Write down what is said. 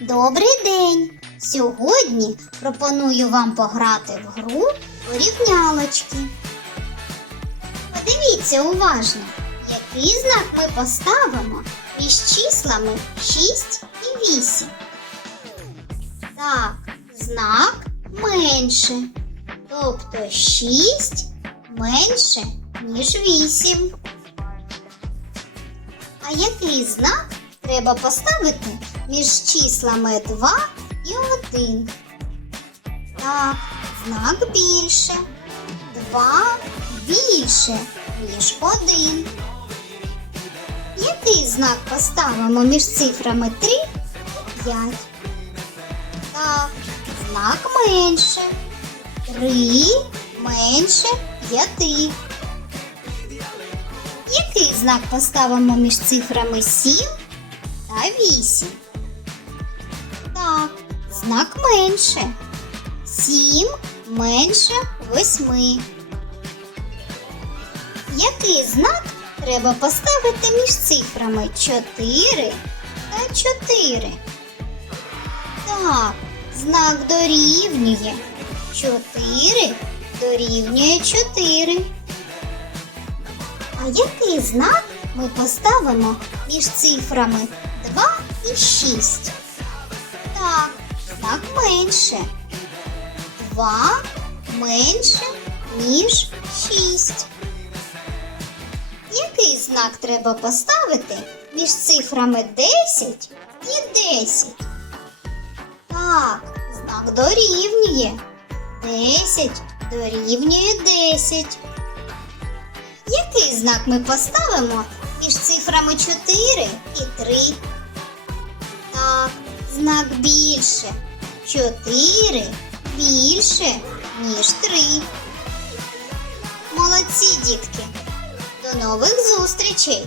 Добрий день! Сьогодні пропоную вам пограти в гру порівнялочки. Подивіться уважно, який знак ми поставимо між числами 6 і 8. Так, знак менше. Тобто 6 менше, ніж 8. А який знак треба поставити між числами 2 і 1? Так, знак більше. 2 більше, ніж 1. Який знак поставимо між цифрами 3 і 5? Так, знак менше. 3 менше 5. Який знак поставимо між цифрами 7 та 8? Так, знак менше. 7 менше 8. Який знак треба поставити між цифрами 4 та 4? Так, знак дорівнює. 4 дорівнює 4. А який знак ми поставимо між цифрами 2 і 6? Так, знак менше. 2 менше, ніж 6. Який знак треба поставити між цифрами 10 і 10? Так, знак дорівнює. 10 дорівнює 10. Який знак ми поставимо між цифрами 4 і 3? Так, знак більше. 4 більше, ніж 3. Молодці, дітки! До нових зустрічей!